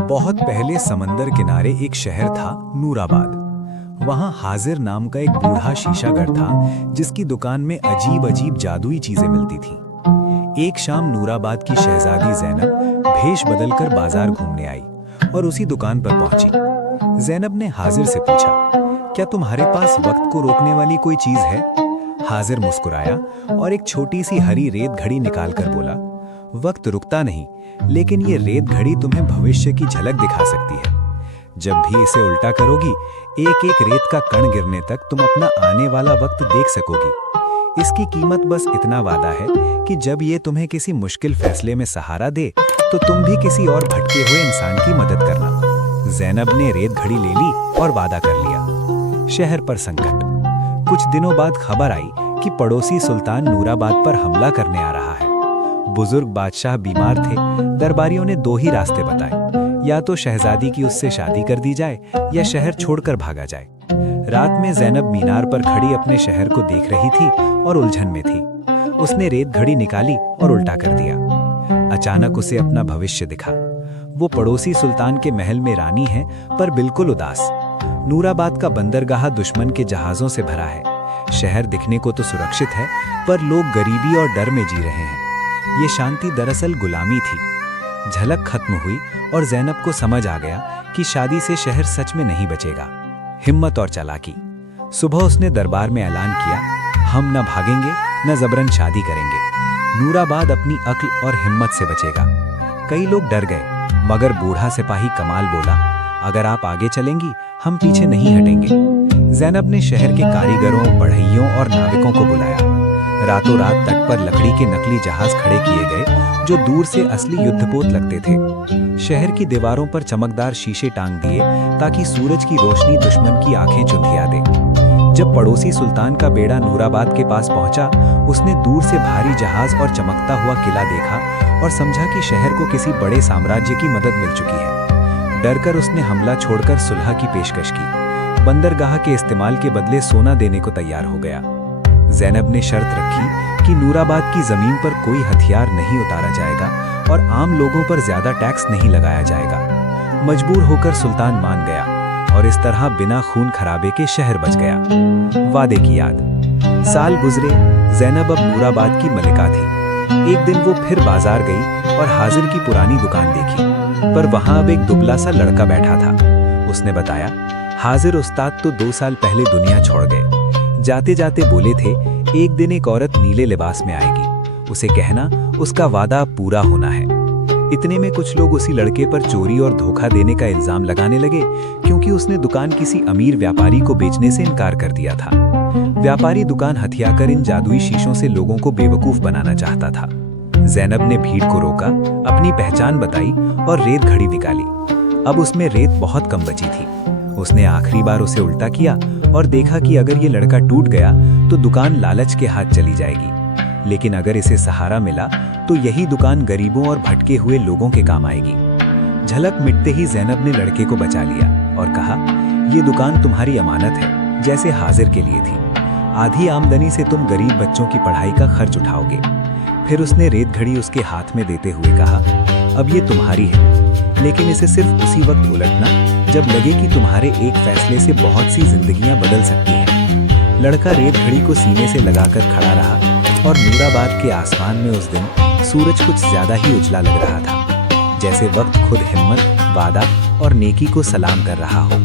बहुत पहले समंदर किनारे एक शहर था, नूराबाद। वहाँ हाजिर नाम का एक बूढ़ा शीशागर था, जिसकी दुकान में अजीब अजीब जादुई चीजें मिलती थीं। एक शाम नूराबाद की शहजादी ज़ैनब भेष बदलकर बाजार घूमने आई और उसी दुकान पर पहुंची। ज़ैनब ने हाजिर से पूछा, क्या तुम्हारे पास वक्त को रोकने वाली कोई चीज है? हाजिर मुस्कुराया और एक छोटी सी हरी रेत घड़ी निकालकर बोला, वक्त रुकता नहीं, लेकिन ये रेत घड़ी तुम्हें भविष्य की झलक दिखा सकती है। जब भी इसे उल्टा करोगी, एक एक रेत का कण गिरने तक तुम अपना आने वाला वक्त देख सकोगी। इसकी कीमत बस इतना वादा है कि जब ये तुम्हें किसी मुश्किल फैसले में सहारा दे, तो तुम भी किसी और भटके हुए इंसान की मदद करना। ज़ैनब ने रेत घड़ी ले ली और वादा कर लिया। शहर पर संकट। कुछ दिनों बाद खबर आई कि पड़ोसी सुल्तान नूराबाद पर हमला करने आ रहा है। बुजुर्ग बादशाह बीमार थे। दरबारियों ने दो ही रास्ते बताए, या तो शहजादी की उससे शादी कर दी जाए या शहर छोड़कर भागा जाए। रात में ज़ैनब मीनार पर खड़ी अपने शहर को देख रही थी और उलझन में थी। उसने रेत घड़ी निकाली और उल्टा कर दिया। अचानक उसे अपना भविष्य दिखा। वो पड़ोसी सुल्तान के महल में रानी है, पर बिल्कुल उदास। नूराबाद का बंदरगाह दुश्मन के जहाजों से भरा है। शहर दिखने को तो सुरक्षित है, पर लोग गरीबी और डर में जी रहे हैं। ये शांति दरअसल गुलामी थी। झलक खत्म हुई और ज़ैनब को समझ आ गया कि शादी से शहर सच में नहीं बचेगा। हिम्मत और चालाकी। सुबह उसने दरबार में ऐलान किया, हम न भागेंगे न जबरन शादी करेंगे। नूराबाद अपनी अक्ल और हिम्मत से बचेगा। कई लोग डर गए, मगर बूढ़ा सिपाही कमाल बोला, अगर आप आगे चलेंगी, हम पीछे नहीं हटेंगे। ज़ैनब ने शहर के कारीगरों, बढ़इयों और नाविकों को बुलाया। रातों रात तट पर लकड़ी के नकली जहाज खड़े किए गए, जो दूर से असली युद्धपोत लगते थे। शहर की दीवारों पर चमकदार शीशे टांग दिए, ताकि सूरज की रोशनी दुश्मन की आंखें चुंधिया दे। जब पड़ोसी सुल्तान का बेड़ा नूराबाद के पास पहुंचा, उसने दूर से भारी जहाज और चमकता हुआ किला देखा और समझा कि शहर को किसी बड़े साम्राज्य की मदद मिल चुकी है। डरकर उसने हमला छोड़कर सुलह की पेशकश की। बंदरगाह के इस्तेमाल के बदले सोना देने को तैयार हो गया। ज़ैनब ने शर्त रखी कि नूराबाद की जमीन पर कोई हथियार नहीं उतारा जाएगा और आम लोगों पर ज्यादा टैक्स नहीं लगाया जाएगा। मजबूर होकर सुल्तान मान गया और इस तरह बिना खून खराबे के शहर बच गया। वादे की याद। साल गुजरे, ज़ैनब अब नूराबाद की मलिका थी। एक दिन वो फिर बाजार गई और हाजिर की पुरानी दुकान देखी, पर वहां अब एक दुबला सा लड़का बैठा था। उसने बताया, हाजिर उस्ताद तो 2 साल पहले दुनिया छोड़ गए। जाते जाते बोले थे, एक दिन एक औरत नीले लिबास में आएगी, उसे कहना उसका वादा पूरा होना है। इतने में कुछ लोग उसी लड़के पर चोरी और धोखा देने का इल्जाम लगाने लगे, क्योंकि उसने दुकान किसी अमीर व्यापारी को बेचने से इनकार कर दिया था। व्यापारी दुकान हथियाकर इन जादुई शीशों से लोगों को बेवकूफ बनाना चाहता था। ज़ैनब ने भीड़ को रोका, अपनी पहचान बताई और रेत घड़ी निकाली। अब उसमें रेत बहुत कम बची थी। उसने आखिरी बार उसे उल्टा किया और देखा कि अगर ये लड़का टूट गया तो दुकान लालच के हाथ चली जाएगी, लेकिन अगर इसे सहारा मिला तो यही दुकान गरीबों और भटके हुए लोगों के काम आएगी। झलक मिटते ही ज़ैनब ने लड़के को बचा लिया और कहा, ये दुकान तुम्हारी अमानत है, जैसे हाजिर के लिए थी। आधी आमदनी से तुम गरीब बच्चों की पढ़ाई का खर्च उठाओगे। फिर उसने रेत घड़ी उसके हाथ में देते हुए कहा, अब ये तुम्हारी है, लेकिन इसे सिर्फ उसी वक्त उलटना जब लगे कि तुम्हारे एक फैसले से बहुत सी जिंदगियां बदल सकती हैं। लड़का रेत घड़ी को सीने से लगाकर खड़ा रहा और नूराबाद के आसमान में उस दिन सूरज कुछ ज्यादा ही उजला लग रहा था, जैसे वक्त खुद हिम्मत, वादा और नेकी को सलाम कर रहा हो।